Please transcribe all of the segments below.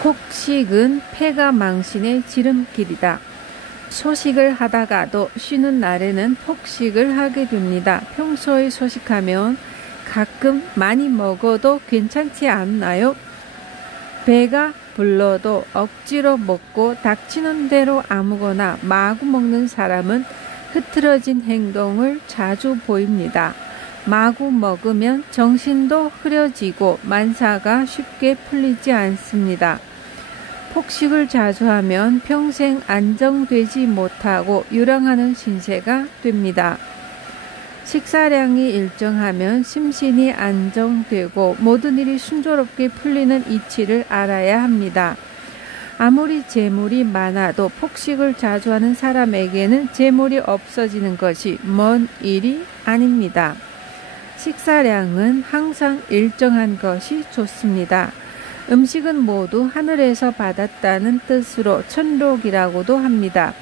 폭식은 폐가 망신의 지름길이다. 소식을 하다가도 쉬는 날에는 폭식을 하게 됩니다. 평소에 소식하면 가끔 많이 먹어도 괜찮지 않나요? 배가 불러도 억지로 먹고 닥치는 대로 아무거나 마구 먹는 사람은 흐트러진 행동을 자주 보입니다. 마구 먹으면 정신도 흐려지고 만사가 쉽게 풀리지 않습니다. 폭식을 자주 하면 평생 안정되지 못하고 유랑하는 신세가 됩니다. 식사량이 일정하면 심신이 안정되고 모든 일이 순조롭게 풀리는 이치를 알아야 합니다. 아무리 재물이 많아도 폭식을 자주 하는 사람에게는 재물이 없어지는 것이 먼 일이 아닙니다. 식사량은 항상 일정한 것이 좋습니다. 음식은 모두 하늘에서 받았다는 뜻으로 천록이라고도 합니다.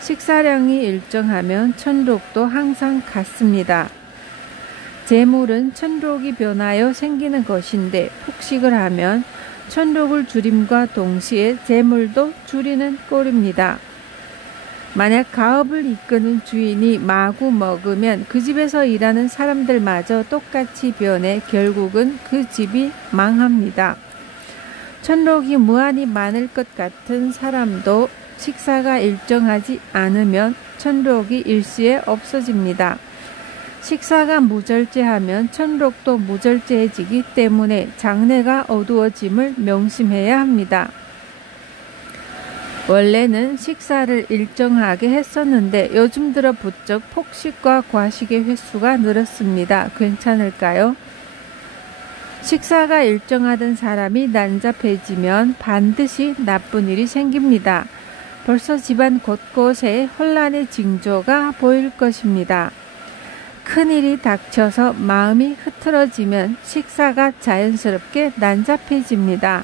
식사량이 일정하면 천록도 항상 같습니다. 재물은 천록이 변하여 생기는 것인데 폭식을 하면 천록을 줄임과 동시에 재물도 줄이는 꼴입니다. 만약 가업을 이끄는 주인이 마구 먹으면 그 집에서 일하는 사람들마저 똑같이 변해 결국은 그 집이 망합니다. 천록이 무한히 많을 것 같은 사람도 식사가 일정하지 않으면 천록이 일시에 없어집니다. 식사가 무절제하면 천록도 무절제해지기 때문에 장래가 어두워짐을 명심해야 합니다. 원래는 식사를 일정하게 했었는데 요즘 들어 부쩍 폭식과 과식의 횟수가 늘었습니다. 괜찮을까요? 식사가 일정하던 사람이 난잡해지면 반드시 나쁜 일이 생깁니다. 벌써 집안 곳곳에 혼란의 징조가 보일 것입니다. 큰일이 닥쳐서 마음이 흐트러지면 식사가 자연스럽게 난잡해집니다.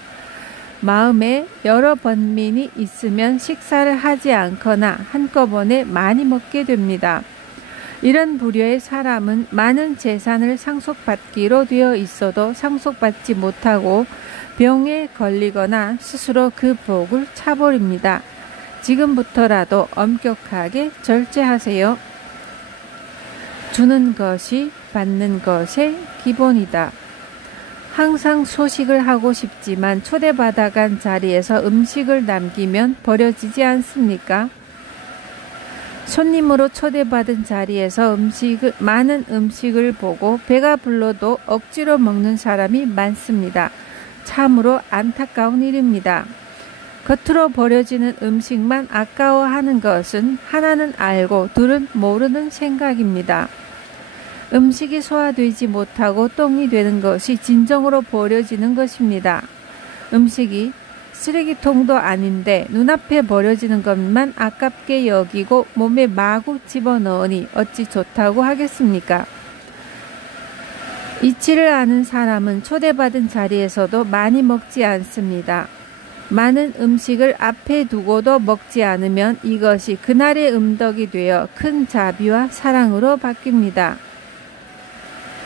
마음에 여러 번민이 있으면 식사를 하지 않거나 한꺼번에 많이 먹게 됩니다. 이런 부류의 사람은 많은 재산을 상속받기로 되어 있어도 상속받지 못하고 병에 걸리거나 스스로 그 복을 차버립니다. 지금부터라도 엄격하게 절제하세요. 주는 것이 받는 것의 기본이다. 항상 소식을 하고 싶지만 초대받아간 자리에서 음식을 남기면 버려지지 않습니까? 손님으로 초대받은 자리에서 많은 음식을 보고 배가 불러도 억지로 먹는 사람이 많습니다. 참으로 안타까운 일입니다. 겉으로 버려지는 음식만 아까워하는 것은 하나는 알고 둘은 모르는 생각입니다. 음식이 소화되지 못하고 똥이 되는 것이 진정으로 버려지는 것입니다. 음식이 쓰레기통도 아닌데 눈앞에 버려지는 것만 아깝게 여기고 몸에 마구 집어넣으니 어찌 좋다고 하겠습니까? 이치를 아는 사람은 초대받은 자리에서도 많이 먹지 않습니다. 많은 음식을 앞에 두고도 먹지 않으면 이것이 그날의 음덕이 되어 큰 자비와 사랑으로 바뀝니다.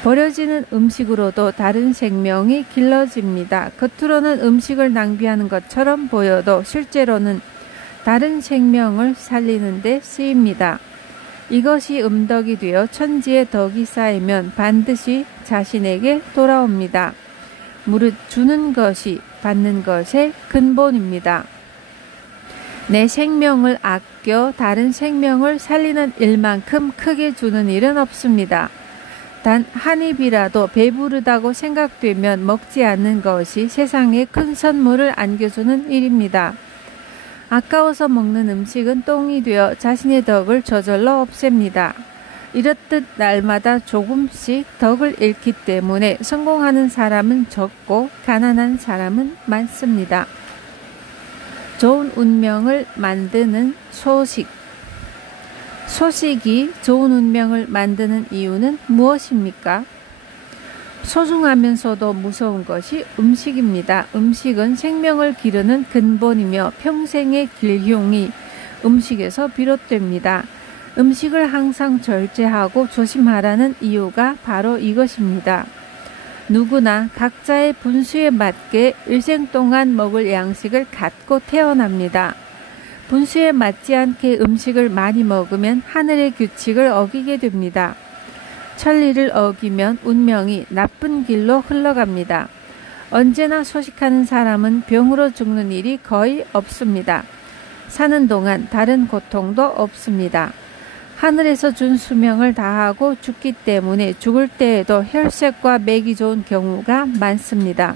버려지는 음식으로도 다른 생명이 길러집니다. 겉으로는 음식을 낭비하는 것처럼 보여도 실제로는 다른 생명을 살리는 데 쓰입니다. 이것이 음덕이 되어 천지의 덕이 쌓이면 반드시 자신에게 돌아옵니다. 무릇 주는 것이 받는 것의 근본입니다. 내 생명을 아껴 다른 생명을 살리는 일만큼 크게 주는 일은 없습니다. 단 한 입이라도 배부르다고 생각되면 먹지 않는 것이 세상에 큰 선물을 안겨주는 일입니다. 아까워서 먹는 음식은 똥이 되어 자신의 덕을 저절로 없앱니다. 이렇듯 날마다 조금씩 덕을 잃기 때문에 성공하는 사람은 적고 가난한 사람은 많습니다. 좋은 운명을 만드는 소식. 소식이 좋은 운명을 만드는 이유는 무엇입니까? 소중하면서도 무서운 것이 음식입니다. 음식은 생명을 기르는 근본이며 평생의 길흉이 음식에서 비롯됩니다. 음식을 항상 절제하고 조심하라는 이유가 바로 이것입니다. 누구나 각자의 분수에 맞게 일생 동안 먹을 양식을 갖고 태어납니다. 분수에 맞지 않게 음식을 많이 먹으면 하늘의 규칙을 어기게 됩니다. 천리를 어기면 운명이 나쁜 길로 흘러갑니다. 언제나 소식하는 사람은 병으로 죽는 일이 거의 없습니다. 사는 동안 다른 고통도 없습니다. 하늘에서 준 수명을 다하고 죽기 때문에 죽을 때에도 혈색과 맥이 좋은 경우가 많습니다.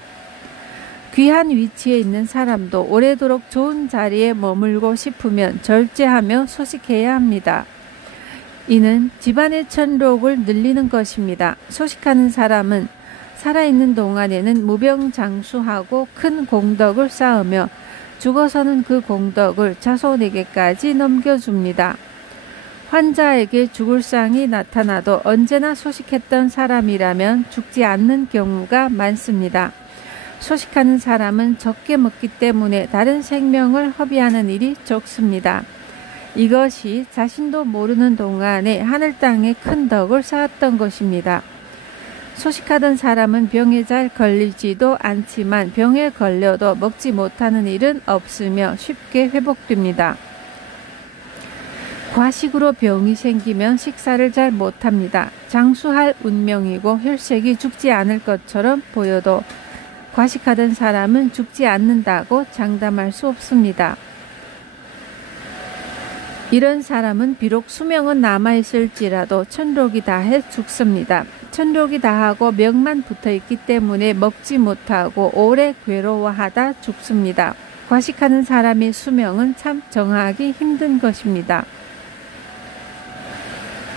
귀한 위치에 있는 사람도 오래도록 좋은 자리에 머물고 싶으면 절제하며 소식해야 합니다. 이는 집안의 천록을 늘리는 것입니다. 소식하는 사람은 살아있는 동안에는 무병장수하고 큰 공덕을 쌓으며 죽어서는 그 공덕을 자손에게까지 넘겨줍니다. 환자에게 죽을 상이 나타나도 언제나 소식했던 사람이라면 죽지 않는 경우가 많습니다. 소식하는 사람은 적게 먹기 때문에 다른 생명을 허비하는 일이 적습니다. 이것이 자신도 모르는 동안에 하늘 땅에 큰 덕을 쌓았던 것입니다. 소식하던 사람은 병에 잘 걸리지도 않지만 병에 걸려도 먹지 못하는 일은 없으며 쉽게 회복됩니다. 과식으로 병이 생기면 식사를 잘 못합니다. 장수할 운명이고 혈색이 죽지 않을 것처럼 보여도 과식하던 사람은 죽지 않는다고 장담할 수 없습니다. 이런 사람은 비록 수명은 남아있을지라도 천록이 다해 죽습니다. 천록이 다하고 명만 붙어있기 때문에 먹지 못하고 오래 괴로워하다 죽습니다. 과식하는 사람의 수명은 참 정하기 힘든 것입니다.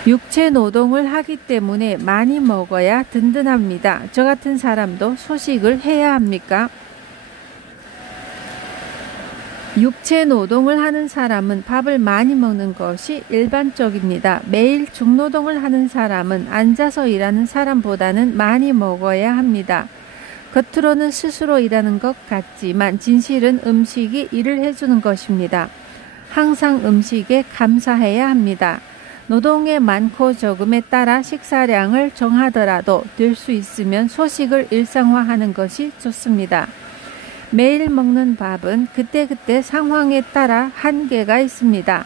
육체 노동을 하기 때문에 많이 먹어야 든든합니다. 저 같은 사람도 소식을 해야 합니까? 육체 노동을 하는 사람은 밥을 많이 먹는 것이 일반적입니다. 매일 중노동을 하는 사람은 앉아서 일하는 사람보다는 많이 먹어야 합니다. 겉으로는 스스로 일하는 것 같지만 진실은 음식이 일을 해주는 것입니다. 항상 음식에 감사해야 합니다. 노동의 많고 적음에 따라 식사량을 정하더라도 될 수 있으면 소식을 일상화하는 것이 좋습니다. 매일 먹는 밥은 그때그때 상황에 따라 한계가 있습니다.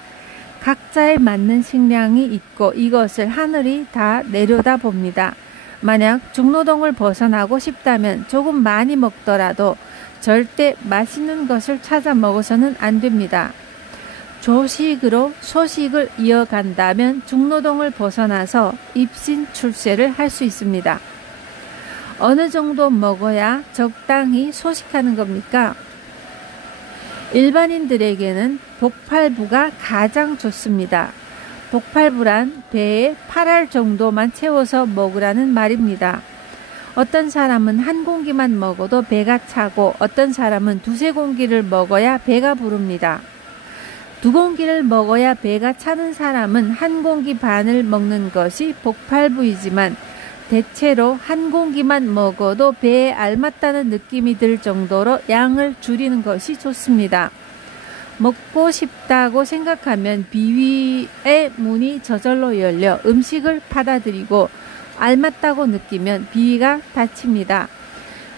각자에 맞는 식량이 있고 이것을 하늘이 다 내려다봅니다. 만약 중노동을 벗어나고 싶다면 조금 많이 먹더라도 절대 맛있는 것을 찾아 먹어서는 안 됩니다. 조식으로 소식을 이어간다면 중노동을 벗어나서 입신출세를 할 수 있습니다. 어느 정도 먹어야 적당히 소식하는 겁니까? 일반인들에게는 복팔부가 가장 좋습니다. 복팔부란 배에 8알 정도만 채워서 먹으라는 말입니다. 어떤 사람은 한 공기만 먹어도 배가 차고 어떤 사람은 두세 공기를 먹어야 배가 부릅니다. 두 공기를 먹어야 배가 차는 사람은 한 공기 반을 먹는 것이 복팔부이지만 대체로 한 공기만 먹어도 배에 알맞다는 느낌이 들 정도로 양을 줄이는 것이 좋습니다. 먹고 싶다고 생각하면 비위의 문이 저절로 열려 음식을 받아들이고 알맞다고 느끼면 비위가 닫힙니다.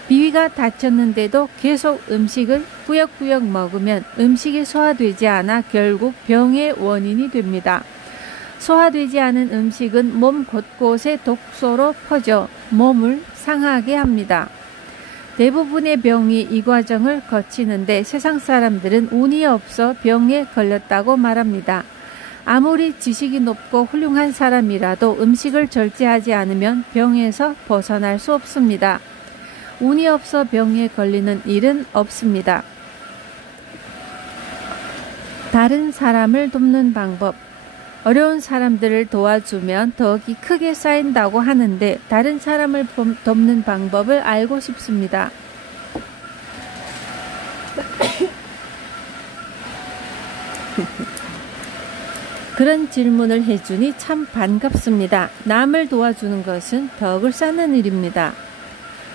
비위가 닫혔는데도 계속 음식을 꾸역꾸역 먹으면 음식이 소화되지 않아 결국 병의 원인이 됩니다. 소화되지 않은 음식은 몸 곳곳에 독소로 퍼져 몸을 상하게 합니다. 대부분의 병이 이 과정을 거치는데 세상 사람들은 운이 없어 병에 걸렸다고 말합니다. 아무리 지식이 높고 훌륭한 사람이라도 음식을 절제하지 않으면 병에서 벗어날 수 없습니다. 운이 없어 병에 걸리는 일은 없습니다. 다른 사람을 돕는 방법. 어려운 사람들을 도와주면 덕이 크게 쌓인다고 하는데 다른 사람을 돕는 방법을 알고 싶습니다. 그런 질문을 해주니 참 반갑습니다. 남을 도와주는 것은 덕을 쌓는 일입니다.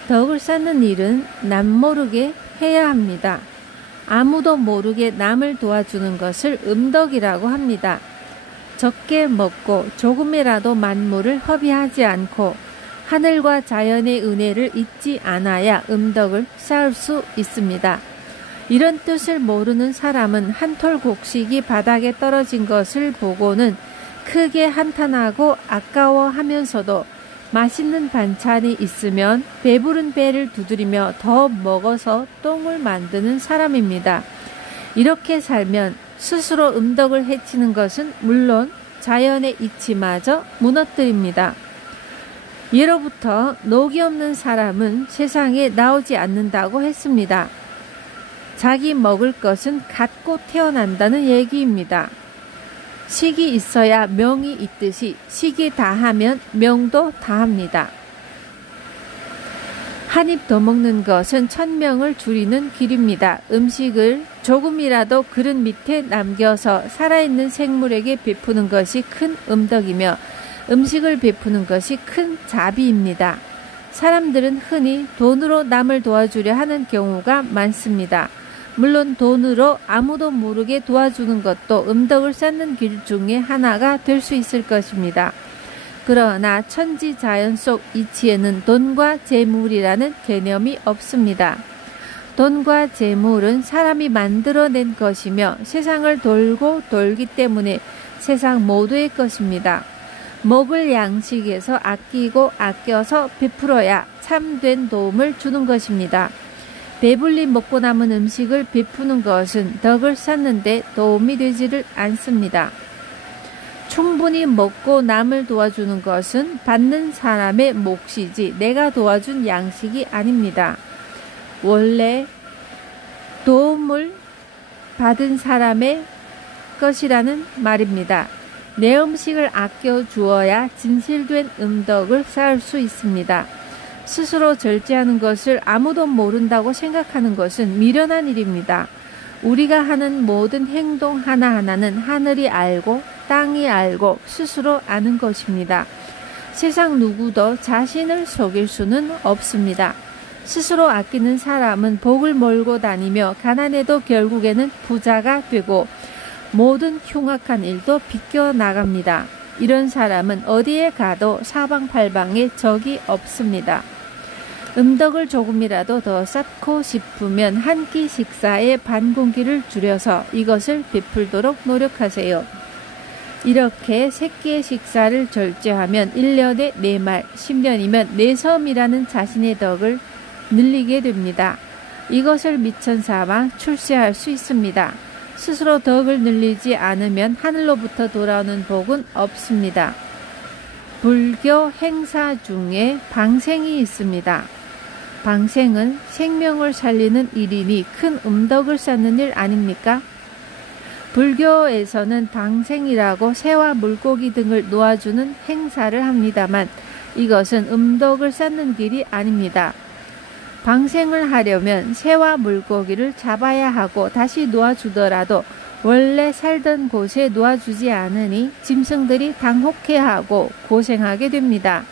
덕을 쌓는 일은 남 모르게 해야 합니다. 아무도 모르게 남을 도와주는 것을 음덕이라고 합니다. 적게 먹고 조금이라도 만물을 허비하지 않고 하늘과 자연의 은혜를 잊지 않아야 음덕을 쌓을 수 있습니다. 이런 뜻을 모르는 사람은 한 톨 곡식이 바닥에 떨어진 것을 보고는 크게 한탄하고 아까워하면서도 맛있는 반찬이 있으면 배부른 배를 두드리며 더 먹어서 똥을 만드는 사람입니다. 이렇게 살면 스스로 음덕을 해치는 것은 물론 자연의 이치마저 무너뜨립니다. 예로부터 녹이 없는 사람은 세상에 나오지 않는다고 했습니다. 자기 먹을 것은 갖고 태어난다는 얘기입니다. 식이 있어야 명이 있듯이 식이 다하면 명도 다합니다. 한 입 더 먹는 것은 천명을 줄이는 길입니다. 음식을 조금이라도 그릇 밑에 남겨서 살아있는 생물에게 베푸는 것이 큰 음덕이며 음식을 베푸는 것이 큰 자비입니다. 사람들은 흔히 돈으로 남을 도와주려 하는 경우가 많습니다. 물론 돈으로 아무도 모르게 도와주는 것도 음덕을 쌓는 길 중에 하나가 될 수 있을 것입니다. 그러나 천지자연 속 이치에는 돈과 재물이라는 개념이 없습니다. 돈과 재물은 사람이 만들어낸 것이며 세상을 돌고 돌기 때문에 세상 모두의 것입니다. 먹을 양식에서 아끼고 아껴서 베풀어야 참된 도움을 주는 것입니다. 배불리 먹고 남은 음식을 베푸는 것은 덕을 쌓는 데 도움이 되지를 않습니다. 충분히 먹고 남을 도와주는 것은 받는 사람의 몫이지 내가 도와준 양식이 아닙니다. 원래 도움을 받은 사람의 것이라는 말입니다. 내 음식을 아껴 주어야 진실된 음덕을 쌓을 수 있습니다. 스스로 절제하는 것을 아무도 모른다고 생각하는 것은 미련한 일입니다. 우리가 하는 모든 행동 하나하나는 하늘이 알고 땅이 알고 스스로 아는 것입니다. 세상 누구도 자신을 속일 수는 없습니다. 스스로 아끼는 사람은 복을 몰고 다니며 가난해도 결국에는 부자가 되고 모든 흉악한 일도 비껴나갑니다. 이런 사람은 어디에 가도 사방팔방에 적이 없습니다. 음덕을 조금이라도 더 쌓고 싶으면 한 끼 식사의 반 공기를 줄여서 이것을 베풀도록 노력하세요. 이렇게 세 끼의 식사를 절제하면 1년에 4말, 10년이면 4섬이라는 자신의 덕을 늘리게 됩니다. 이것을 미천 삼아 출세할 수 있습니다. 스스로 덕을 늘리지 않으면 하늘로부터 돌아오는 복은 없습니다. 불교 행사 중에 방생이 있습니다. 방생은 생명을 살리는 일이니 큰 음덕을 쌓는 일 아닙니까? 불교에서는 방생이라고 새와 물고기 등을 놓아주는 행사를 합니다만 이것은 음덕을 쌓는 길이 아닙니다. 방생을 하려면 새와 물고기를 잡아야 하고 다시 놓아주더라도 원래 살던 곳에 놓아주지 않으니 짐승들이 당혹해하고 고생하게 됩니다.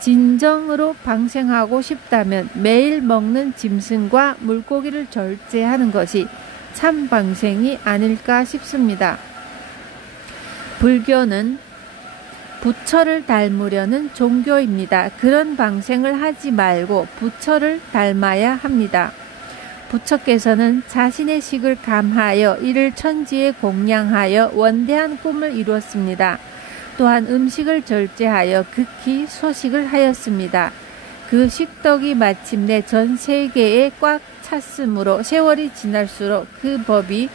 진정으로 방생하고 싶다면 매일 먹는 짐승과 물고기를 절제하는 것이 참 방생이 아닐까 싶습니다. 불교는 부처를 닮으려는 종교입니다. 그런 방생을 하지 말고 부처를 닮아야 합니다. 부처께서는 자신의 식을 감하여 이를 천지에 공양하여 원대한 꿈을 이루었습니다. 또한 음식을 절제하여 극히 소식을 하였습니다. 그 식덕이 마침내 전 세계에 꽉 찼으므로 세월이 지날수록 그 법이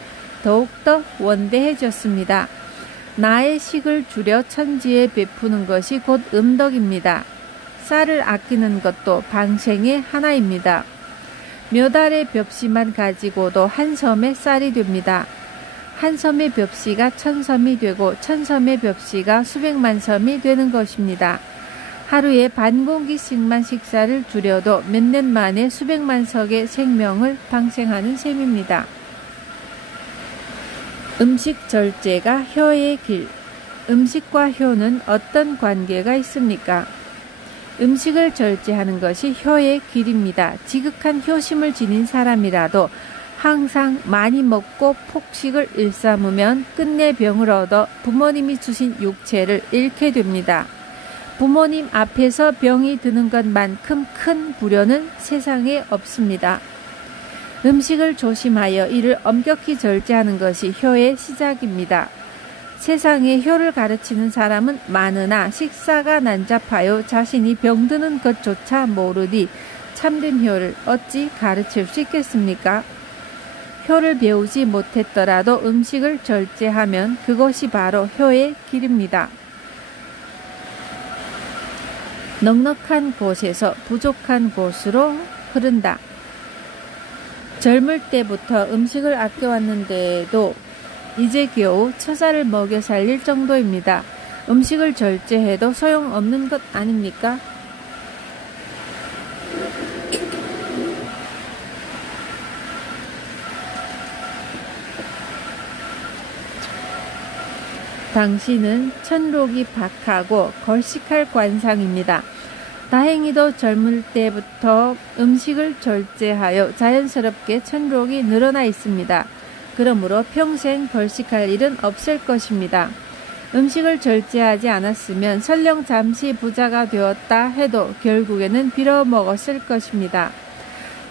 더욱더 원대해졌습니다. 나의 식을 줄여 천지에 베푸는 것이 곧 음덕입니다. 쌀을 아끼는 것도 방생의 하나입니다. 몇 알의 벽시만 가지고도 한 섬의 쌀이 됩니다. 한 섬의 벽시가 1000섬이 되고 1000섬의 벽시가 수백만 섬이 되는 것입니다. 하루에 반 공기씩만 식사를 줄여도 몇 년 만에 수백만 석의 생명을 방생하는 셈입니다. 음식 절제가 효의 길. 음식과 효는 어떤 관계가 있습니까? 음식을 절제하는 것이 효의 길입니다. 지극한 효심을 지닌 사람이라도 항상 많이 먹고 폭식을 일삼으면 끝내 병을 얻어 부모님이 주신 육체를 잃게 됩니다. 부모님 앞에서 병이 드는 것만큼 큰 불효는 세상에 없습니다. 음식을 조심하여 이를 엄격히 절제하는 것이 효의 시작입니다. 세상에 효를 가르치는 사람은 많으나 식사가 난잡하여 자신이 병드는 것조차 모르니 참된 효를 어찌 가르칠 수 있겠습니까? 효를 배우지 못했더라도 음식을 절제하면 그것이 바로 효의 길입니다. 넉넉한 곳에서 부족한 곳으로 흐른다. 젊을 때부터 음식을 아껴왔는데도 이제 겨우 처자를 먹여 살릴 정도입니다. 음식을 절제해도 소용없는 것 아닙니까? 당신은 천록이 박하고 걸식할 관상입니다. 다행히도 젊을 때부터 음식을 절제하여 자연스럽게 천록이 늘어나 있습니다. 그러므로 평생 걸식할 일은 없을 것입니다. 음식을 절제하지 않았으면 설령 잠시 부자가 되었다 해도 결국에는 빌어먹었을 것입니다.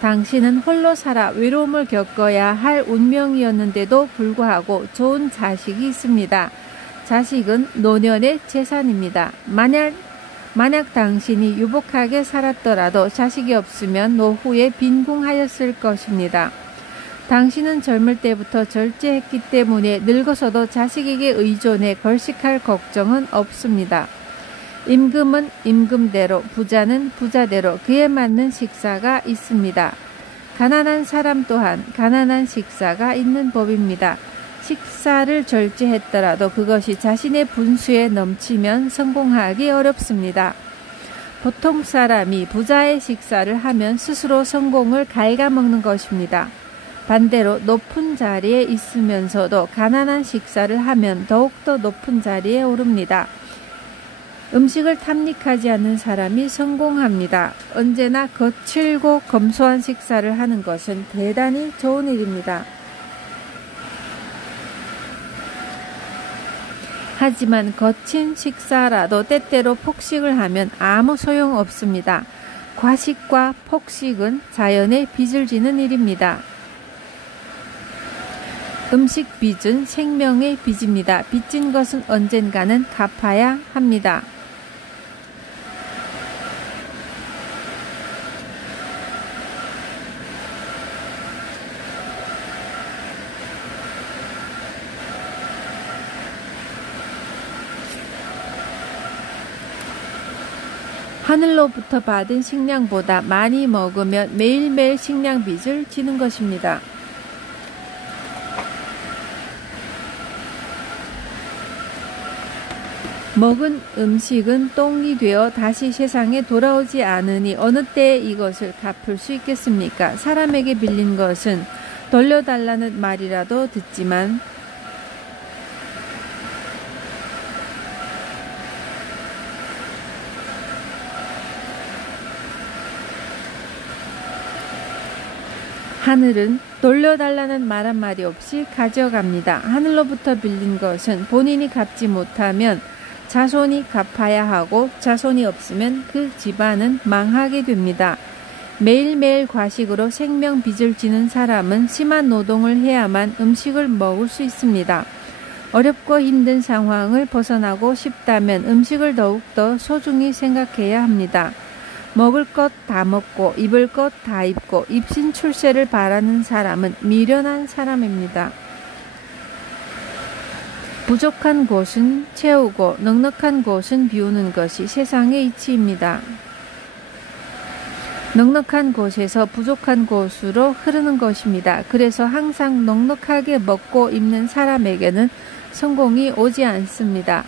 당신은 홀로 살아 외로움을 겪어야 할 운명이었는데도 불구하고 좋은 자식이 있습니다. 자식은 노년의 재산입니다. 만약 당신이 유복하게 살았더라도 자식이 없으면 노후에 빈궁하였을 것입니다. 당신은 젊을 때부터 절제했기 때문에 늙어서도 자식에게 의존해 걸식할 걱정은 없습니다. 임금은 임금대로, 부자는 부자대로 그에 맞는 식사가 있습니다. 가난한 사람 또한 가난한 식사가 있는 법입니다. 식사를 절제했더라도 그것이 자신의 분수에 넘치면 성공하기 어렵습니다. 보통 사람이 부자의 식사를 하면 스스로 성공을 갉아먹는 것입니다. 반대로 높은 자리에 있으면서도 가난한 식사를 하면 더욱더 높은 자리에 오릅니다. 음식을 탐닉하지 않는 사람이 성공합니다. 언제나 거칠고 검소한 식사를 하는 것은 대단히 좋은 일입니다. 하지만 거친 식사라도 때때로 폭식을 하면 아무 소용 없습니다. 과식과 폭식은 자연의 빚을 지는 일입니다. 음식 빚은 생명의 빚입니다. 빚진 것은 언젠가는 갚아야 합니다. 하늘로부터 받은 식량보다 많이 먹으면 매일매일 식량 빚을 지는 것입니다. 먹은 음식은 똥이 되어 다시 세상에 돌아오지 않으니 어느 때에 이것을 갚을 수 있겠습니까? 사람에게 빌린 것은 돌려달라는 말이라도 듣지만 하늘은 돌려달라는 말 한마디 없이 가져갑니다. 하늘로부터 빌린 것은 본인이 갚지 못하면 자손이 갚아야 하고 자손이 없으면 그 집안은 망하게 됩니다. 매일매일 과식으로 생명 빚을 지는 사람은 심한 노동을 해야만 음식을 먹을 수 있습니다. 어렵고 힘든 상황을 벗어나고 싶다면 음식을 더욱더 소중히 생각해야 합니다. 먹을 것 다 먹고 입을 것 다 입고 입신 출세를 바라는 사람은 미련한 사람입니다. 부족한 곳은 채우고 넉넉한 곳은 비우는 것이 세상의 이치입니다. 넉넉한 곳에서 부족한 곳으로 흐르는 것입니다. 그래서 항상 넉넉하게 먹고 입는 사람에게는 성공이 오지 않습니다.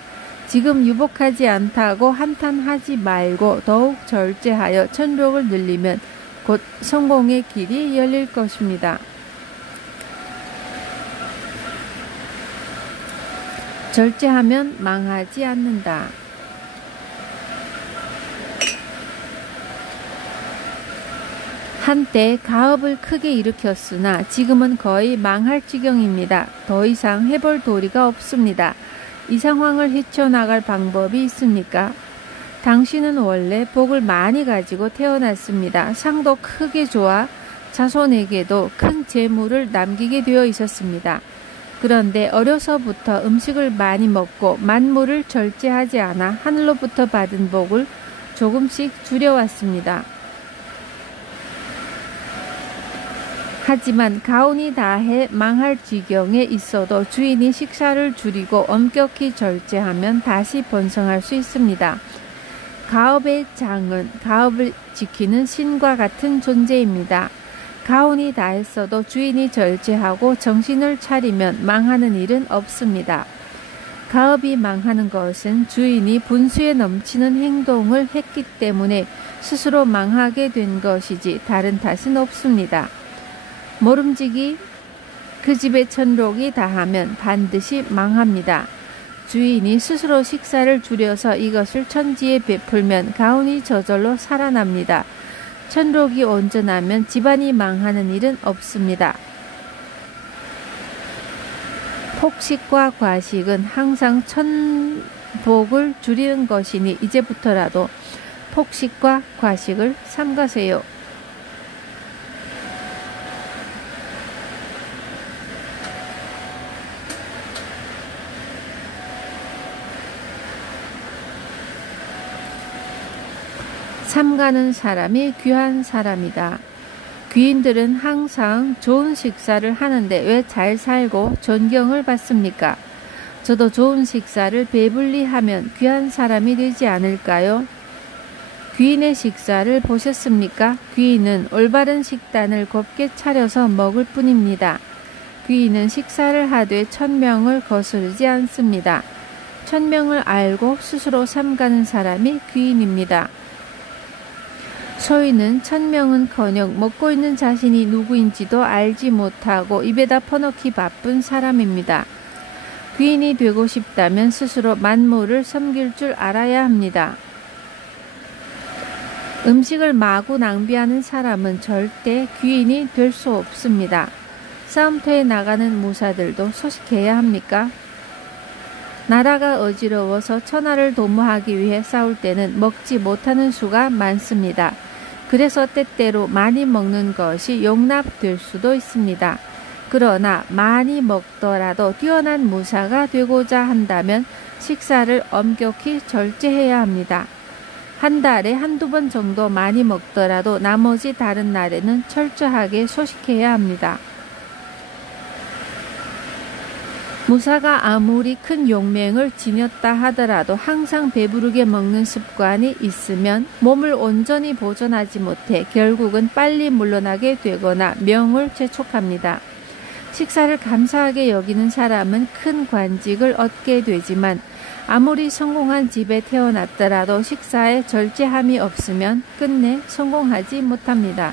지금 유복하지 않다고 한탄하지 말고 더욱 절제하여 천록을 늘리면 곧 성공의 길이 열릴 것입니다. 절제하면 망하지 않는다. 한때 가업을 크게 일으켰으나 지금은 거의 망할 지경입니다. 더 이상 해볼 도리가 없습니다. 이 상황을 헤쳐나갈 방법이 있습니까? 당신은 원래 복을 많이 가지고 태어났습니다. 상도 크게 좋아 자손에게도 큰 재물을 남기게 되어 있었습니다. 그런데 어려서부터 음식을 많이 먹고 만물을 절제하지 않아 하늘로부터 받은 복을 조금씩 줄여왔습니다. 하지만 가온이 다해 망할 지경에 있어도 주인이 식사를 줄이고 엄격히 절제하면 다시 번성할 수 있습니다. 가업의 장은 가업을 지키는 신과 같은 존재입니다. 가온이 다했어도 주인이 절제하고 정신을 차리면 망하는 일은 없습니다. 가업이 망하는 것은 주인이 분수에 넘치는 행동을 했기 때문에 스스로 망하게 된 것이지 다른 탓은 없습니다. 모름지기 그 집에 천록이 다하면 반드시 망합니다. 주인이 스스로 식사를 줄여서 이것을 천지에 베풀면 가온이 저절로 살아납니다. 천록이 온전하면 집안이 망하는 일은 없습니다. 폭식과 과식은 항상 천복을 줄이는 것이니 이제부터라도 폭식과 과식을 삼가세요. 삼가는 사람이 귀한 사람이다. 귀인들은 항상 좋은 식사를 하는데 왜 잘 살고 존경을 받습니까? 저도 좋은 식사를 배불리 하면 귀한 사람이 되지 않을까요? 귀인의 식사를 보셨습니까? 귀인은 올바른 식단을 곱게 차려서 먹을 뿐입니다. 귀인은 식사를 하되 천명을 거스르지 않습니다. 천명을 알고 스스로 삼가는 사람이 귀인입니다. 소인은 천명은커녕 먹고 있는 자신이 누구인지도 알지 못하고 입에다 퍼넣기 바쁜 사람입니다. 귀인이 되고 싶다면 스스로 만물을 섬길 줄 알아야 합니다. 음식을 마구 낭비하는 사람은 절대 귀인이 될 수 없습니다. 싸움터에 나가는 무사들도 소식해야 합니까? 나라가 어지러워서 천하를 도모하기 위해 싸울 때는 먹지 못하는 수가 많습니다. 그래서 때때로 많이 먹는 것이 용납될 수도 있습니다. 그러나 많이 먹더라도 뛰어난 무사가 되고자 한다면 식사를 엄격히 절제해야 합니다. 한 달에 한두 번 정도 많이 먹더라도 나머지 다른 날에는 철저하게 소식해야 합니다. 무사가 아무리 큰 용맹을 지녔다 하더라도 항상 배부르게 먹는 습관이 있으면 몸을 온전히 보존하지 못해 결국은 빨리 물러나게 되거나 명을 재촉합니다. 식사를 감사하게 여기는 사람은 큰 관직을 얻게 되지만 아무리 성공한 집에 태어났더라도 식사에 절제함이 없으면 끝내 성공하지 못합니다.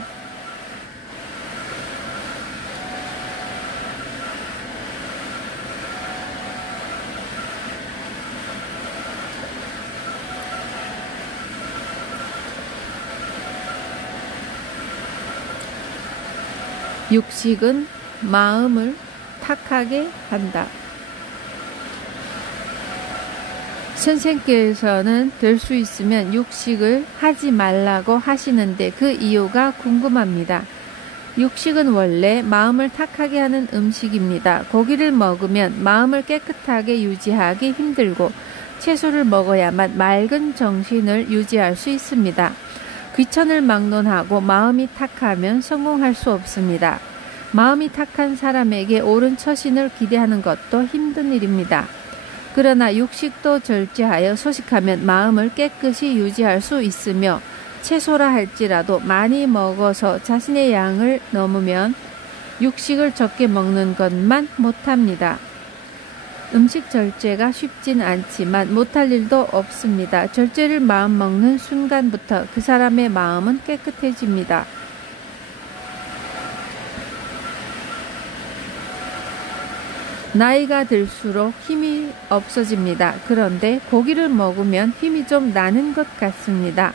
육식은 마음을 탁하게 한다. 선생께서는 될 수 있으면 육식을 하지 말라고 하시는데 그 이유가 궁금합니다. 육식은 원래 마음을 탁하게 하는 음식입니다. 고기를 먹으면 마음을 깨끗하게 유지하기 힘들고 채소를 먹어야만 맑은 정신을 유지할 수 있습니다. 귀천을 막론하고 마음이 탁하면 성공할 수 없습니다. 마음이 탁한 사람에게 옳은 처신을 기대하는 것도 힘든 일입니다. 그러나 육식도 절제하여 소식하면 마음을 깨끗이 유지할 수 있으며 채소라 할지라도 많이 먹어서 자신의 양을 넘으면 육식을 적게 먹는 것만 못합니다. 음식 절제가 쉽진 않지만 못할 일도 없습니다. 절제를 마음먹는 순간부터 그 사람의 마음은 깨끗해집니다. 나이가 들수록 힘이 없어집니다. 그런데 고기를 먹으면 힘이 좀 나는 것 같습니다.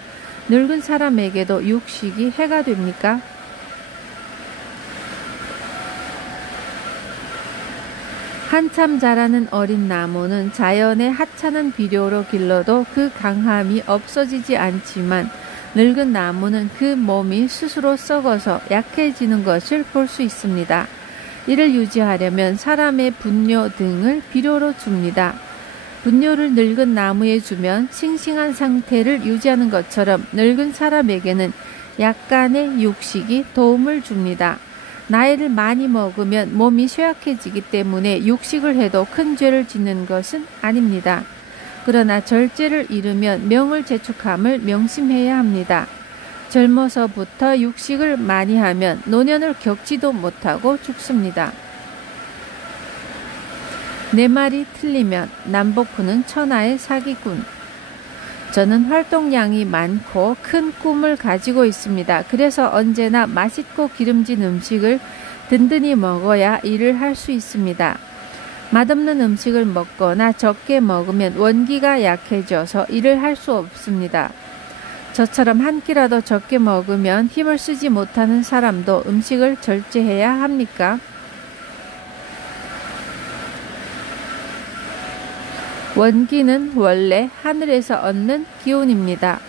늙은 사람에게도 육식이 해가 됩니까? 한참 자라는 어린 나무는 자연의 하찮은 비료로 길러도 그 강함이 없어지지 않지만 늙은 나무는 그 몸이 스스로 썩어서 약해지는 것을 볼 수 있습니다. 이를 유지하려면 사람의 분뇨 등을 비료로 줍니다. 분뇨를 늙은 나무에 주면 싱싱한 상태를 유지하는 것처럼 늙은 사람에게는 약간의 육식이 도움을 줍니다. 나이를 많이 먹으면 몸이 쇠약해지기 때문에 육식을 해도 큰 죄를 짓는 것은 아닙니다. 그러나 절제를 이루면 명을 재촉함을 명심해야 합니다. 젊어서부터 육식을 많이 하면 노년을 겪지도 못하고 죽습니다. 내 말이 틀리면 남복훈은 천하의 사기꾼. 저는 활동량이 많고 큰 꿈을 가지고 있습니다. 그래서 언제나 맛있고 기름진 음식을 든든히 먹어야 일을 할 수 있습니다. 맛없는 음식을 먹거나 적게 먹으면 원기가 약해져서 일을 할 수 없습니다. 저처럼 한 끼라도 적게 먹으면 힘을 쓰지 못하는 사람도 음식을 절제해야 합니까? 원기는 원래 하늘에서 얻는 기운입니다.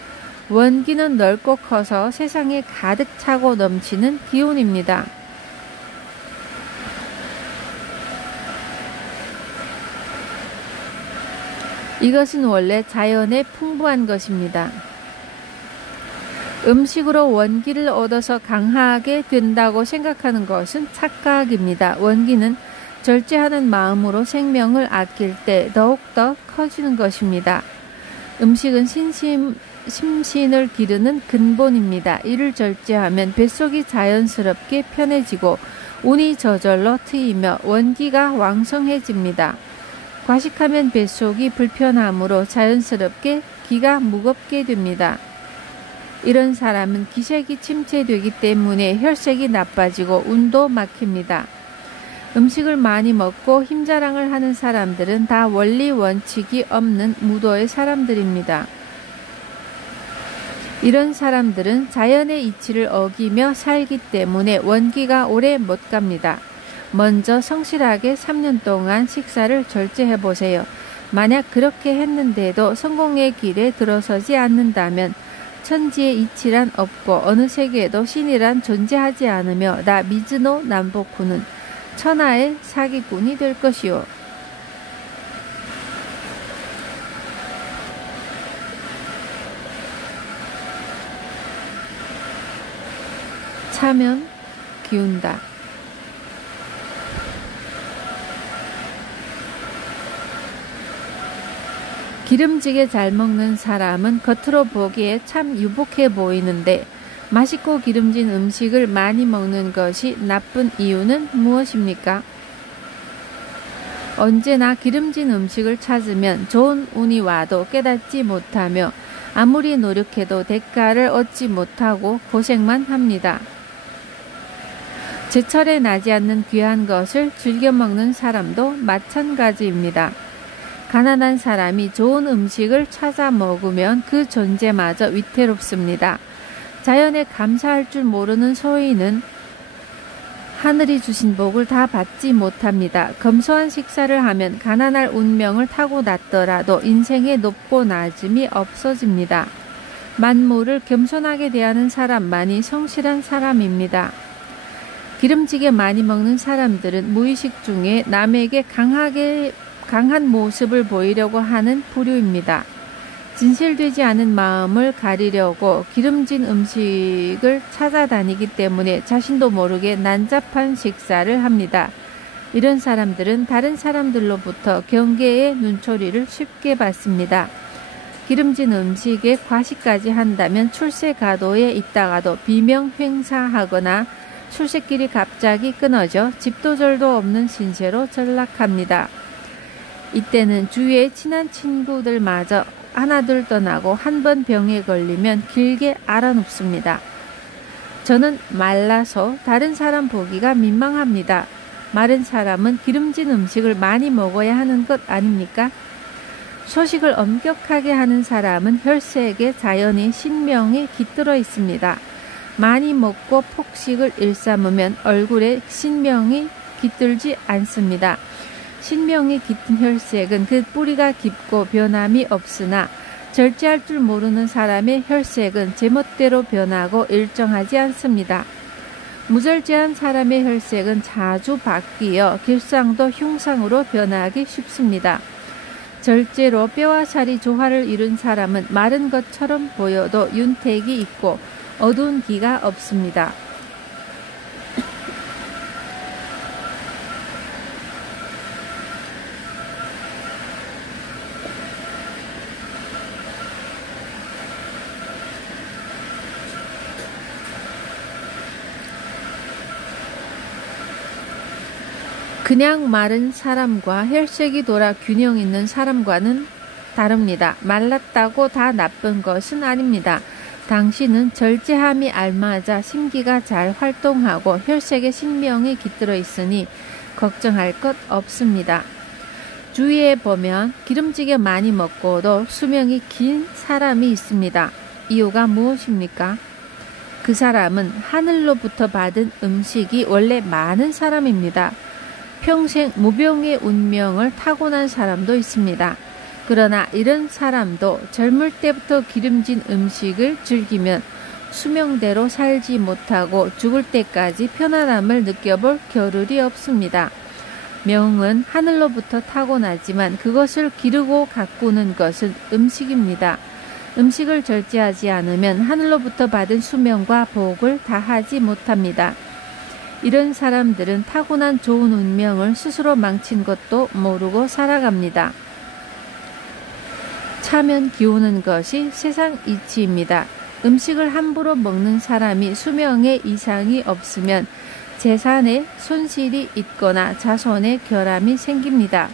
원기는 넓고 커서 세상에 가득 차고 넘치는 기운입니다. 이것은 원래 자연에 풍부한 것입니다. 음식으로 원기를 얻어서 강하게 된다고 생각하는 것은 착각입니다. 원기는 절제하는 마음으로 생명을 아낄 때 더욱더 커지는 것입니다. 음식은 심신을 기르는 근본입니다. 이를 절제하면 뱃속이 자연스럽게 편해지고 운이 저절로 트이며 원기가 왕성해집니다. 과식하면 뱃속이 불편하므로 자연스럽게 기가 무겁게 됩니다. 이런 사람은 기색이 침체되기 때문에 혈색이 나빠지고 운도 막힙니다. 음식을 많이 먹고 힘자랑을 하는 사람들은 다 원리 원칙이 없는 무도의 사람들입니다. 이런 사람들은 자연의 이치를 어기며 살기 때문에 원기가 오래 못 갑니다. 먼저 성실하게 3년 동안 식사를 절제해 보세요. 만약 그렇게 했는데도 성공의 길에 들어서지 않는다면 천지의 이치란 없고 어느 세계에도 신이란 존재하지 않으며 나 미즈노 남복훈은 천하의 사기꾼이 될 것이요. 차면 기운다. 기름지게 잘 먹는 사람은 겉으로 보기에 참 유복해 보이는데 맛있고 기름진 음식을 많이 먹는 것이 나쁜 이유는 무엇입니까? 언제나 기름진 음식을 찾으면 좋은 운이 와도 깨닫지 못하며 아무리 노력해도 대가를 얻지 못하고 고생만 합니다. 제철에 나지 않는 귀한 것을 즐겨 먹는 사람도 마찬가지입니다. 가난한 사람이 좋은 음식을 찾아 먹으면 그 존재마저 위태롭습니다. 자연에 감사할 줄 모르는 소인은 하늘이 주신 복을 다 받지 못합니다. 검소한 식사를 하면 가난할 운명을 타고났더라도 인생의 높고 낮음이 없어집니다. 만물을 겸손하게 대하는 사람만이 성실한 사람입니다. 기름지게 많이 먹는 사람들은 무의식 중에 남에게 강한 모습을 보이려고 하는 부류입니다. 진실되지 않은 마음을 가리려고 기름진 음식을 찾아다니기 때문에 자신도 모르게 난잡한 식사를 합니다. 이런 사람들은 다른 사람들로부터 경계의 눈초리를 쉽게 받습니다. 기름진 음식에 과식까지 한다면 출세가도에 있다가도 비명횡사하거나 출세길이 갑자기 끊어져 집도절도 없는 신세로 전락합니다. 이때는 주위의 친한 친구들마저 하나둘 떠나고 한 번 병에 걸리면 길게 앓아눕습니다. 저는 말라서 다른 사람 보기가 민망합니다. 마른 사람은 기름진 음식을 많이 먹어야 하는 것 아닙니까? 소식을 엄격하게 하는 사람은 혈색에 자연히 신명이 깃들어 있습니다. 많이 먹고 폭식을 일삼으면 얼굴에 신명이 깃들지 않습니다. 신명이 깃든 혈색은 그 뿌리가 깊고 변함이 없으나 절제할 줄 모르는 사람의 혈색은 제멋대로 변하고 일정하지 않습니다. 무절제한 사람의 혈색은 자주 바뀌어 길상도 흉상으로 변하기 쉽습니다. 절제로 뼈와 살이 조화를 이룬 사람은 마른 것처럼 보여도 윤택이 있고 어두운 기가 없습니다. 그냥 마른 사람과 혈색이 돌아 균형 있는 사람과는 다릅니다. 말랐다고 다 나쁜 것은 아닙니다. 당신은 절제함이 알맞아 심기가 잘 활동하고 혈색에 신명이 깃들어 있으니 걱정할 것 없습니다. 주위에 보면 기름지게 많이 먹고도 수명이 긴 사람이 있습니다. 이유가 무엇입니까? 그 사람은 하늘로부터 받은 음식이 원래 많은 사람입니다. 평생 무병의 운명을 타고난 사람도 있습니다. 그러나 이런 사람도 젊을 때부터 기름진 음식을 즐기면 수명대로 살지 못하고 죽을 때까지 편안함을 느껴볼 겨를이 없습니다. 명은 하늘로부터 타고나지만 그것을 기르고 가꾸는 것은 음식입니다. 음식을 절제하지 않으면 하늘로부터 받은 수명과 복을 다하지 못합니다. 이런 사람들은 타고난 좋은 운명을 스스로 망친 것도 모르고 살아갑니다. 차면 기우는 것이 세상 이치입니다. 음식을 함부로 먹는 사람이 수명에 이상이 없으면 재산에 손실이 있거나 자손에 결함이 생깁니다.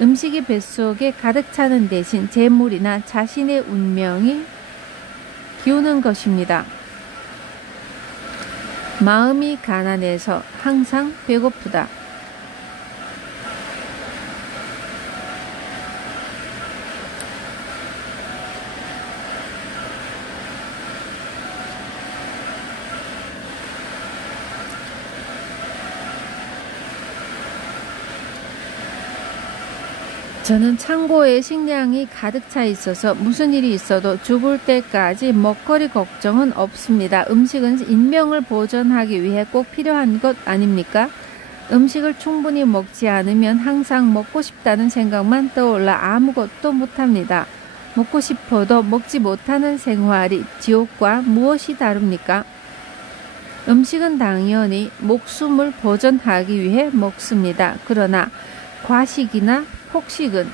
음식이 뱃속에 가득 차는 대신 재물이나 자신의 운명이 기우는 것입니다. 마음이 가난해서 항상 배고프다. 저는 창고에 식량이 가득 차 있어서 무슨 일이 있어도 죽을 때까지 먹거리 걱정은 없습니다. 음식은 인명을 보존하기 위해 꼭 필요한 것 아닙니까? 음식을 충분히 먹지 않으면 항상 먹고 싶다는 생각만 떠올라 아무것도 못합니다. 먹고 싶어도 먹지 못하는 생활이 지옥과 무엇이 다릅니까? 음식은 당연히 목숨을 보존하기 위해 먹습니다. 그러나 과식이나 폭식은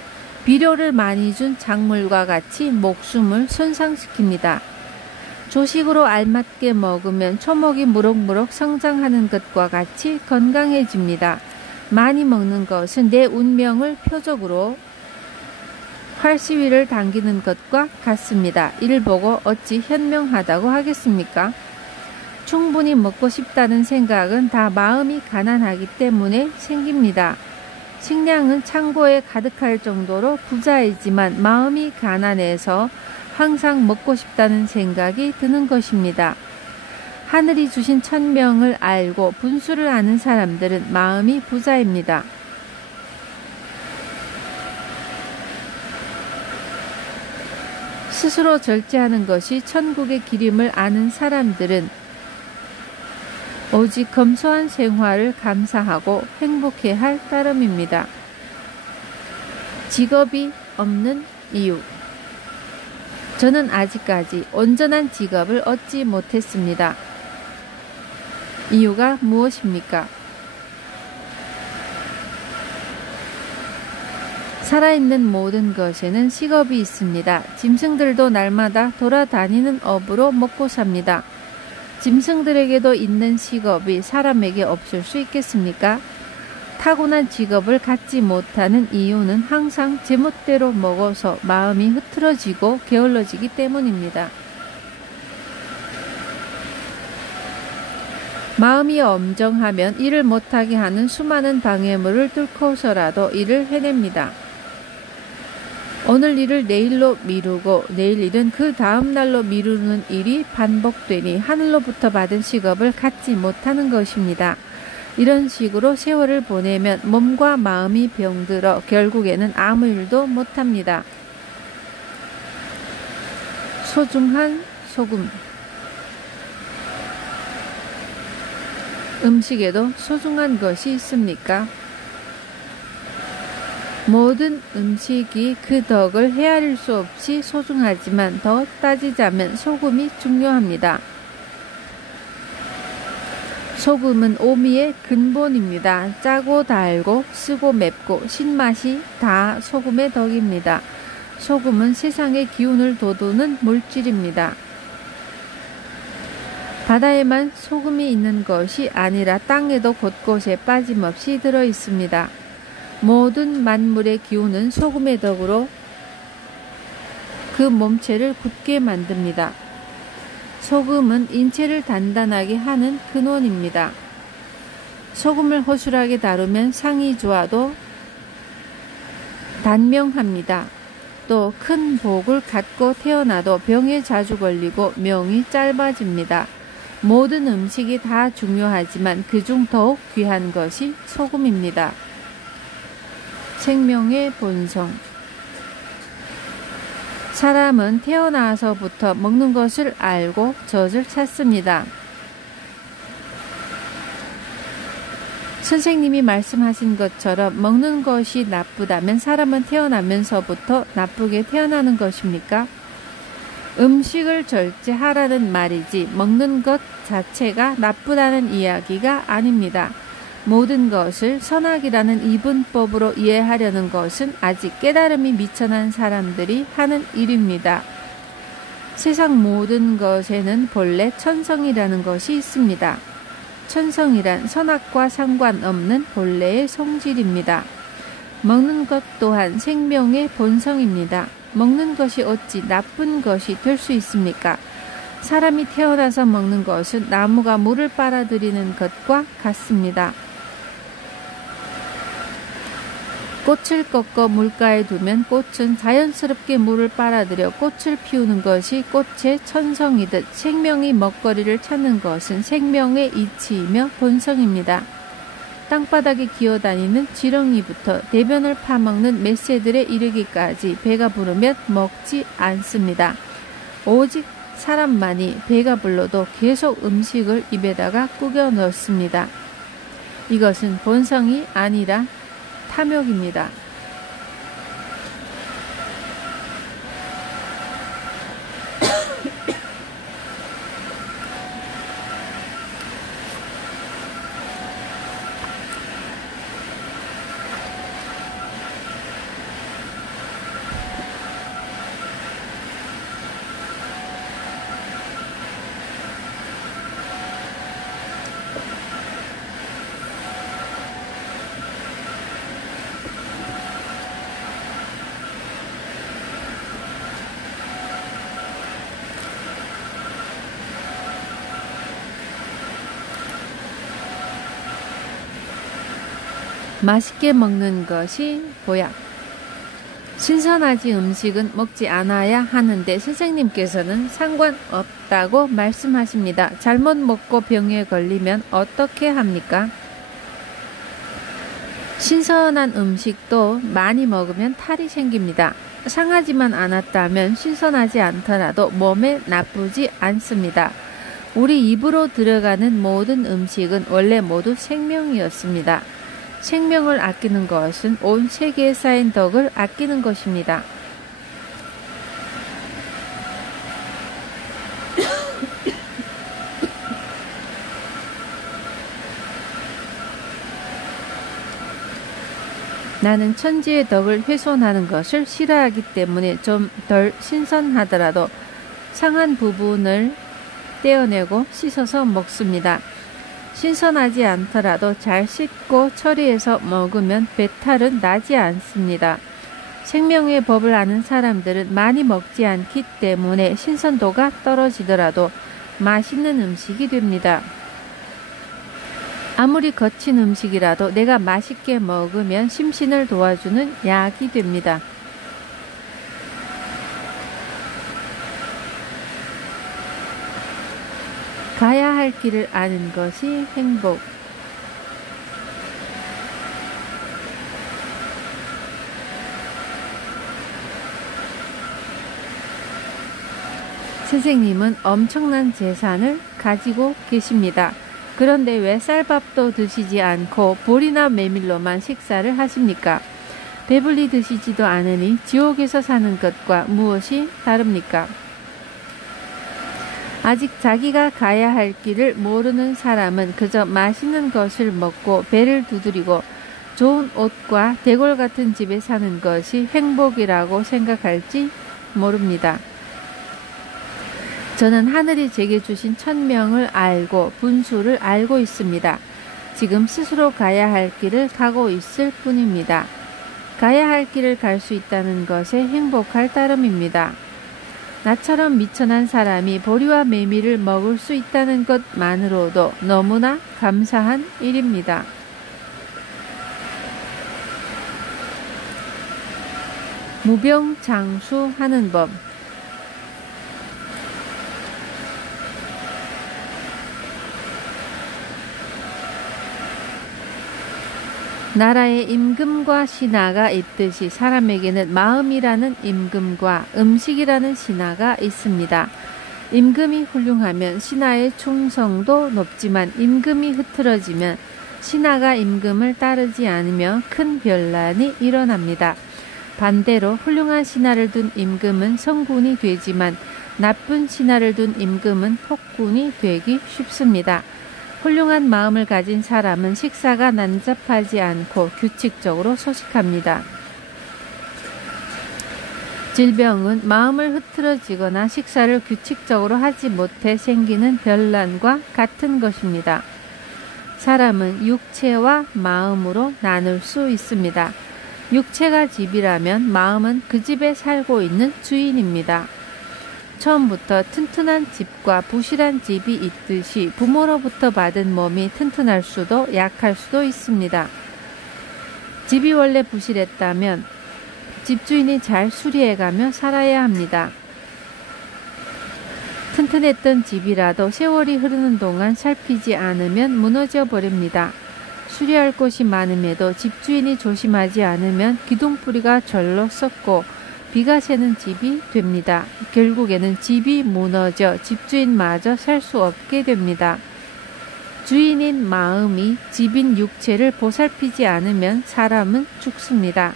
비료를 많이 준 작물과 같이 목숨을 손상시킵니다. 조식으로 알맞게 먹으면 초목이 무럭무럭 성장하는 것과 같이 건강해집니다. 많이 먹는 것은 내 운명을 표적으로 활시위를 당기는 것과 같습니다. 이를 보고 어찌 현명하다고 하겠습니까? 충분히 먹고 싶다는 생각은 다 마음이 가난하기 때문에 생깁니다. 식량은 창고에 가득할 정도로 부자이지만 마음이 가난해서 항상 먹고 싶다는 생각이 드는 것입니다. 하늘이 주신 천명을 알고 분수를 아는 사람들은 마음이 부자입니다. 스스로 절제하는 것이 천국의 길임을 아는 사람들은 오직 검소한 생활을 감사하고 행복해할 따름입니다. 직업이 없는 이유. 저는 아직까지 온전한 직업을 얻지 못했습니다. 이유가 무엇입니까? 살아있는 모든 것에는 식업이 있습니다. 짐승들도 날마다 돌아다니는 업으로 먹고 삽니다. 짐승들에게도 있는 직업이 사람에게 없을 수 있겠습니까? 타고난 직업을 갖지 못하는 이유는 항상 제멋대로 먹어서 마음이 흐트러지고 게을러지기 때문입니다. 마음이 엄정하면 일을 못하게 하는 수많은 방해물을 뚫고서라도 일을 해냅니다. 오늘 일을 내일로 미루고 내일 일은 그 다음 날로 미루는 일이 반복되니 하늘로부터 받은 직업을 갖지 못하는 것입니다. 이런 식으로 세월을 보내면 몸과 마음이 병들어 결국에는 아무 일도 못합니다. 소중한 소금. 음식에도 소중한 것이 있습니까? 모든 음식이 그 덕을 헤아릴 수 없이 소중하지만 더 따지자면 소금이 중요합니다. 소금은 오미의 근본입니다. 짜고 달고 쓰고 맵고 신맛이 다 소금의 덕입니다. 소금은 세상의 기운을 돋우는 물질입니다. 바다에만 소금이 있는 것이 아니라 땅에도 곳곳에 빠짐없이 들어 있습니다. 모든 만물의 기운은 소금의 덕으로 그 몸체를 굳게 만듭니다. 소금은 인체를 단단하게 하는 근원입니다. 소금을 허술하게 다루면 상이 좋아도 단명합니다. 또 큰 복을 갖고 태어나도 병에 자주 걸리고 명이 짧아집니다. 모든 음식이 다 중요하지만 그중 더욱 귀한 것이 소금입니다. 생명의 본성. 사람은 태어나서부터 먹는 것을 알고 젖을 찾습니다. 선생님이 말씀하신 것처럼 먹는 것이 나쁘다면 사람은 태어나면서부터 나쁘게 태어나는 것입니까? 음식을 절제하라는 말이지 먹는 것 자체가 나쁘다는 이야기가 아닙니다. 모든 것을 선악이라는 이분법으로 이해하려는 것은 아직 깨달음이 미천한 사람들이 하는 일입니다. 세상 모든 것에는 본래 천성이라는 것이 있습니다. 천성이란 선악과 상관없는 본래의 성질입니다. 먹는 것 또한 생명의 본성입니다. 먹는 것이 어찌 나쁜 것이 될 수 있습니까? 사람이 태어나서 먹는 것은 나무가 물을 빨아들이는 것과 같습니다. 꽃을 꺾어 물가에 두면 꽃은 자연스럽게 물을 빨아들여 꽃을 피우는 것이 꽃의 천성이듯 생명이 먹거리를 찾는 것은 생명의 이치이며 본성입니다. 땅바닥에 기어다니는 지렁이부터 대변을 파먹는 멧새들에 이르기까지 배가 부르면 먹지 않습니다. 오직 사람만이 배가 불러도 계속 음식을 입에다가 꾸겨 넣습니다. 이것은 본성이 아니라 탐욕입니다. 맛있게 먹는 것이 보약. 신선하지 음식은 먹지 않아야 하는데 선생님께서는 상관없다고 말씀하십니다. 잘못 먹고 병에 걸리면 어떻게 합니까? 신선한 음식도 많이 먹으면 탈이 생깁니다. 상하지만 않았다면 신선하지 않더라도 몸에 나쁘지 않습니다. 우리 입으로 들어가는 모든 음식은 원래 모두 생명이었습니다. 생명을 아끼는 것은 온 세계에 쌓인 덕을 아끼는 것입니다. 나는 천지의 덕을 훼손하는 것을 싫어하기 때문에 좀 덜 신선하더라도 상한 부분을 떼어내고 씻어서 먹습니다. 신선하지 않더라도 잘 씻고 처리해서 먹으면 배탈은 나지 않습니다. 생명의 법을 아는 사람들은 많이 먹지 않기 때문에 신선도가 떨어지더라도 맛있는 음식이 됩니다. 아무리 거친 음식이라도 내가 맛있게 먹으면 심신을 도와주는 약이 됩니다. 가야 할 길을 아는 것이 행복. 선생님은 엄청난 재산을 가지고 계십니다. 그런데 왜 쌀밥도 드시지 않고 보리나 메밀로만 식사를 하십니까? 배불리 드시지도 않으니 지옥에서 사는 것과 무엇이 다릅니까? 아직 자기가 가야 할 길을 모르는 사람은 그저 맛있는 것을 먹고 배를 두드리고 좋은 옷과 대골 같은 집에 사는 것이 행복이라고 생각할지 모릅니다. 저는 하늘이 제게 주신 천명을 알고 분수를 알고 있습니다. 지금 스스로 가야 할 길을 가고 있을 뿐입니다. 가야 할 길을 갈 수 있다는 것에 행복할 따름입니다. 나처럼 미천한 사람이 보리와 메밀을 먹을 수 있다는 것만으로도 너무나 감사한 일입니다. 무병장수하는 법. 나라에 임금과 신하가 있듯이 사람에게는 마음이라는 임금과 음식이라는 신하가 있습니다. 임금이 훌륭하면 신하의 충성도 높지만 임금이 흐트러지면 신하가 임금을 따르지 않으며 큰 변란이 일어납니다. 반대로 훌륭한 신하를 둔 임금은 성군이 되지만 나쁜 신하를 둔 임금은 폭군이 되기 쉽습니다. 훌륭한 마음을 가진 사람은 식사가 난잡하지 않고 규칙적으로 소식합니다. 질병은 마음을 흐트러지거나 식사를 규칙적으로 하지 못해 생기는 변란과 같은 것입니다. 사람은 육체와 마음으로 나눌 수 있습니다. 육체가 집이라면 마음은 그 집에 살고 있는 주인입니다. 처음부터 튼튼한 집과 부실한 집이 있듯이 부모로부터 받은 몸이 튼튼할 수도 약할 수도 있습니다. 집이 원래 부실했다면 집주인이 잘 수리해가며 살아야 합니다. 튼튼했던 집이라도 세월이 흐르는 동안 살피지 않으면 무너져 버립니다. 수리할 곳이 많음에도 집주인이 조심하지 않으면 기둥뿌리가 절로 썩고 비가 새는 집이 됩니다. 결국에는 집이 무너져 집주인마저 살 수 없게 됩니다. 주인인 마음이 집인 육체를 보살피지 않으면 사람은 죽습니다.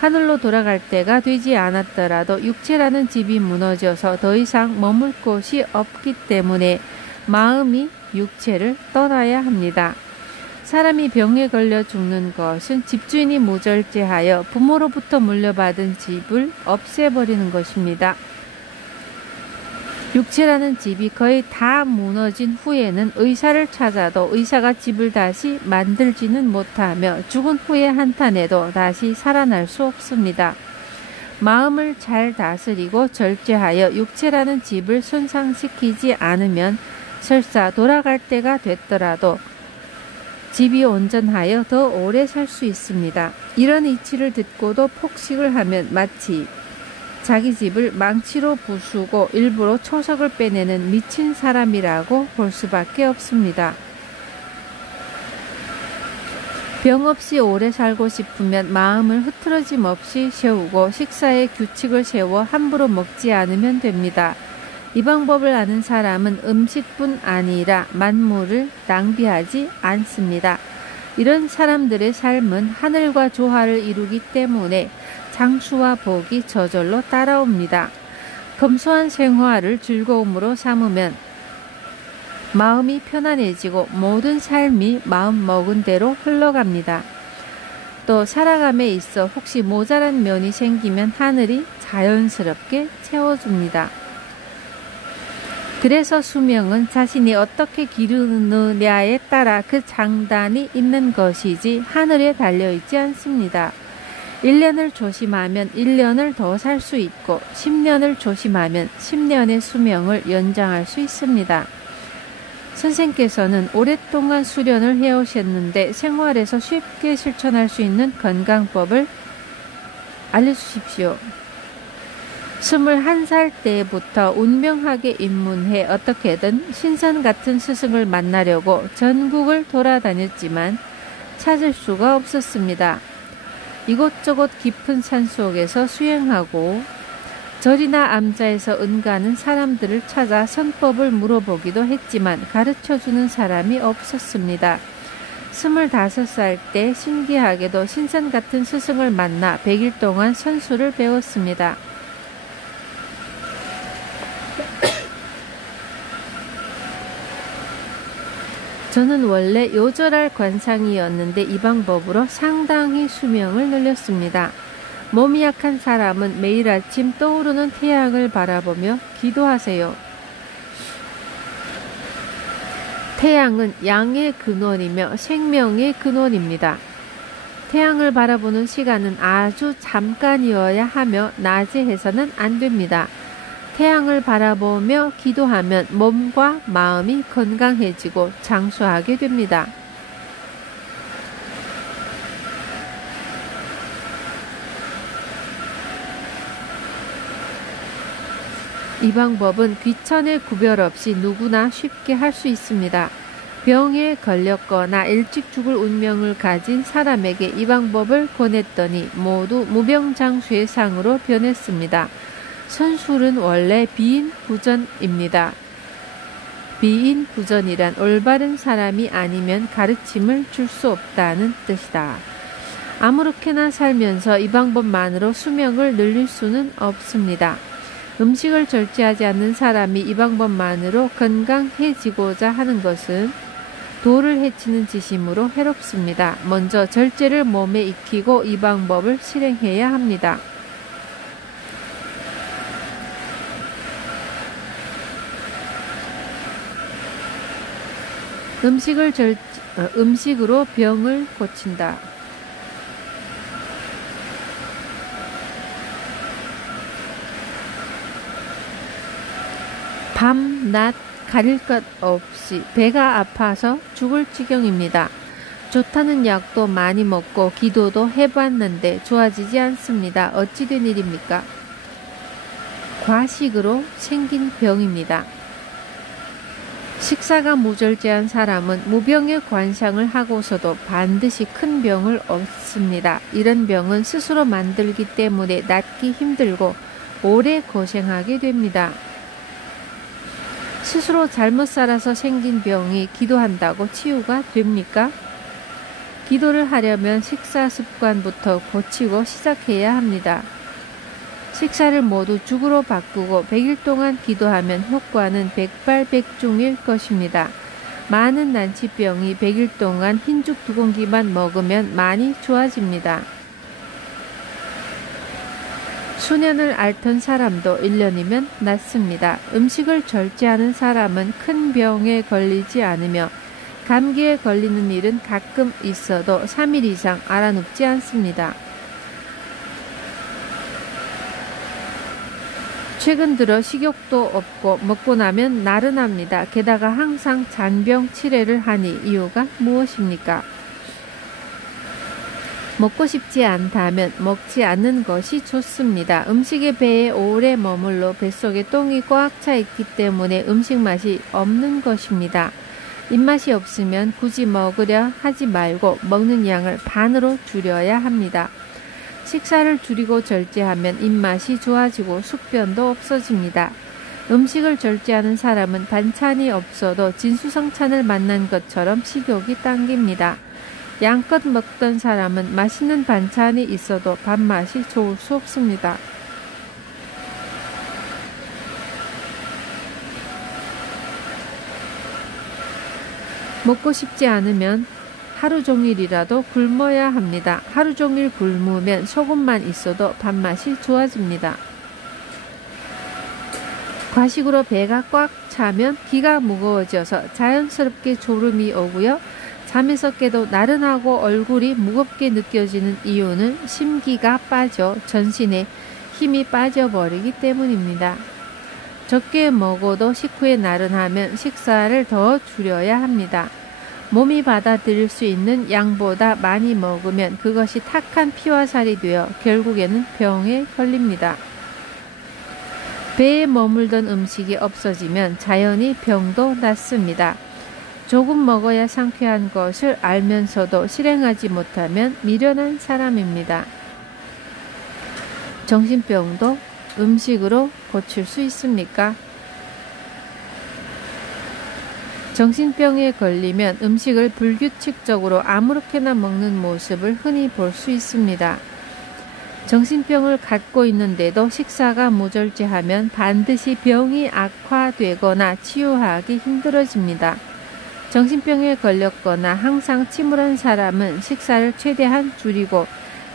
하늘로 돌아갈 때가 되지 않았더라도 육체라는 집이 무너져서 더 이상 머물 곳이 없기 때문에 마음이 육체를 떠나야 합니다. 사람이 병에 걸려 죽는 것은 집주인이 무절제하여 부모로부터 물려받은 집을 없애버리는 것입니다. 육체라는 집이 거의 다 무너진 후에는 의사를 찾아도 의사가 집을 다시 만들지는 못하며 죽은 후에 한탄해도 다시 살아날 수 없습니다. 마음을 잘 다스리고 절제하여 육체라는 집을 손상시키지 않으면 설사 돌아갈 때가 됐더라도 집이 온전하여 더 오래 살 수 있습니다. 이런 이치를 듣고도 폭식을 하면 마치 자기 집을 망치로 부수고 일부러 초석을 빼내는 미친 사람이라고 볼 수밖에 없습니다. 병 없이 오래 살고 싶으면 마음을 흐트러짐 없이 세우고 식사의 규칙을 세워 함부로 먹지 않으면 됩니다. 이 방법을 아는 사람은 음식뿐 아니라 만물을 낭비하지 않습니다. 이런 사람들의 삶은 하늘과 조화를 이루기 때문에 장수와 복이 저절로 따라옵니다. 검소한 생활을 즐거움으로 삼으면 마음이 편안해지고 모든 삶이 마음 먹은 대로 흘러갑니다. 또 살아감에 있어 혹시 모자란 면이 생기면 하늘이 자연스럽게 채워줍니다. 그래서 수명은 자신이 어떻게 기르느냐에 따라 그 장단이 있는 것이지 하늘에 달려있지 않습니다. 1년을 조심하면 1년을 더 살 수 있고 10년을 조심하면 10년의 수명을 연장할 수 있습니다. 선생께서는 오랫동안 수련을 해오셨는데 생활에서 쉽게 실천할 수 있는 건강법을 알려주십시오. 21살 때부터 운명하게 입문해 어떻게든 신선 같은 스승을 만나려고 전국을 돌아다녔지만 찾을 수가 없었습니다. 이곳저곳 깊은 산속에서 수행하고 절이나 암자에서 은가는 사람들을 찾아 선법을 물어보기도 했지만 가르쳐주는 사람이 없었습니다. 25살 때 신기하게도 신선 같은 스승을 만나 100일 동안 선수를 배웠습니다. 저는 원래 요절할 관상이었는데 이 방법으로 상당히 수명을 늘렸습니다. 몸이 약한 사람은 매일 아침 떠오르는 태양을 바라보며 기도하세요. 태양은 양의 근원이며 생명의 근원입니다. 태양을 바라보는 시간은 아주 잠깐이어야 하며 낮에 해서는 안 됩니다. 태양을 바라보며 기도하면 몸과 마음이 건강해지고 장수하게 됩니다. 이 방법은 귀천의 구별 없이 누구나 쉽게 할 수 있습니다. 병에 걸렸거나 일찍 죽을 운명을 가진 사람에게 이 방법을 권했더니 모두 무병장수의 상으로 변했습니다. 선술은 원래 비인부전입니다. 비인부전이란 올바른 사람이 아니면 가르침을 줄 수 없다는 뜻이다. 아무렇게나 살면서 이 방법만으로 수명을 늘릴 수는 없습니다. 음식을 절제하지 않는 사람이 이 방법만으로 건강해지고자 하는 것은 도를 해치는 짓이므로 해롭습니다. 먼저 절제를 몸에 익히고 이 방법을 실행해야 합니다. 음식으로 병을 고친다. 밤, 낮 가릴 것 없이 배가 아파서 죽을 지경입니다. 좋다는 약도 많이 먹고 기도도 해봤는데 좋아지지 않습니다. 어찌 된 일입니까? 과식으로 생긴 병입니다. 식사가 무절제한 사람은 무병의 관상을 하고서도 반드시 큰 병을 얻습니다. 이런 병은 스스로 만들기 때문에 낫기 힘들고 오래 고생하게 됩니다. 스스로 잘못 살아서 생긴 병이 기도한다고 치유가 됩니까? 기도를 하려면 식사 습관부터 고치고 시작해야 합니다. 식사를 모두 죽으로 바꾸고 100일 동안 기도하면 효과는 백발백중일 것입니다. 많은 난치병이 100일 동안 흰죽 2공기만 먹으면 많이 좋아집니다. 수년을 앓던 사람도 1년이면 낫습니다. 음식을 절제하는 사람은 큰 병에 걸리지 않으며 감기에 걸리는 일은 가끔 있어도 3일 이상 알아눕지 않습니다. 최근 들어 식욕도 없고 먹고 나면 나른합니다. 게다가 항상 잔병 치레를 하니 이유가 무엇입니까? 먹고 싶지 않다면 먹지 않는 것이 좋습니다. 음식의 배에 오래 머물러 뱃속에 똥이 꽉 차 있기 때문에 음식 맛이 없는 것입니다. 입맛이 없으면 굳이 먹으려 하지 말고 먹는 양을 반으로 줄여야 합니다. 식사를 줄이고 절제하면 입맛이 좋아지고 숙변도 없어집니다. 음식을 절제하는 사람은 반찬이 없어도 진수성찬을 만난 것처럼 식욕이 당깁니다. 양껏 먹던 사람은 맛있는 반찬이 있어도 밥맛이 좋을 수 없습니다. 먹고 싶지 않으면 하루 종일이라도 굶어야 합니다. 하루 종일 굶으면 소금만 있어도 밥맛이 좋아집니다. 과식으로 배가 꽉 차면 기가 무거워져서 자연스럽게 졸음이 오고요. 잠에서 깨도 나른하고 얼굴이 무겁게 느껴지는 이유는 심기가 빠져 전신에 힘이 빠져버리기 때문입니다. 적게 먹어도 식후에 나른하면 식사를 더 줄여야 합니다. 몸이 받아들일 수 있는 양보다 많이 먹으면 그것이 탁한 피와 살이 되어 결국에는 병에 걸립니다. 배에 머물던 음식이 없어지면 자연히 병도 낫습니다. 조금 먹어야 상쾌한 것을 알면서도 실행하지 못하면 미련한 사람입니다. 정신병도 음식으로 고칠 수 있습니까? 정신병에 걸리면 음식을 불규칙적으로 아무렇게나 먹는 모습을 흔히 볼 수 있습니다. 정신병을 갖고 있는데도 식사가 모자르하면 반드시 병이 악화되거나 치유하기 힘들어집니다. 정신병에 걸렸거나 항상 침울한 사람은 식사를 최대한 줄이고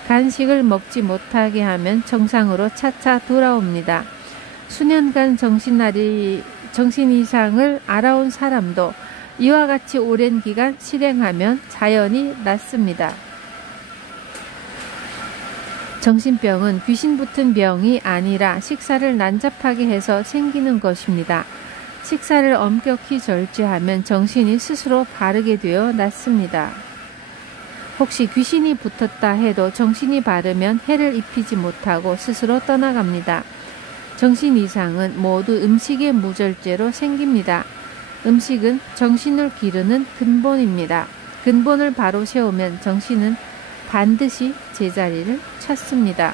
간식을 먹지 못하게 하면 정상으로 차차 돌아옵니다. 수년간 정신 이상을 알아온 사람도 이와 같이 오랜 기간 실행하면 자연히 낫습니다. 정신병은 귀신 붙은 병이 아니라 식사를 난잡하게 해서 생기는 것입니다. 식사를 엄격히 절제하면 정신이 스스로 바르게 되어 낫습니다. 혹시 귀신이 붙었다 해도 정신이 바르면 해를 입히지 못하고 스스로 떠나갑니다. 정신 이상은 모두 음식의 무절제로 생깁니다. 음식은 정신을 기르는 근본입니다. 근본을 바로 세우면 정신은 반드시 제자리를 찾습니다.